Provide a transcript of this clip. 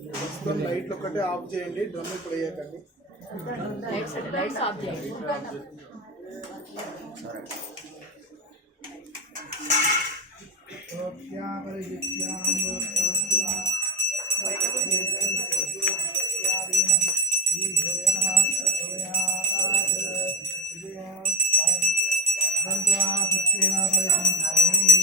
light इकट्ठे off చేయండి drum ప్లేయకండి లైట్ సైడ్ లైట్ ఆఫ్ చేయండి ఓ క్యా బలే క్యాంవస్ వసయా వైకుంఠా సోయా దియా కంఠా సచేనా పరి సంధాని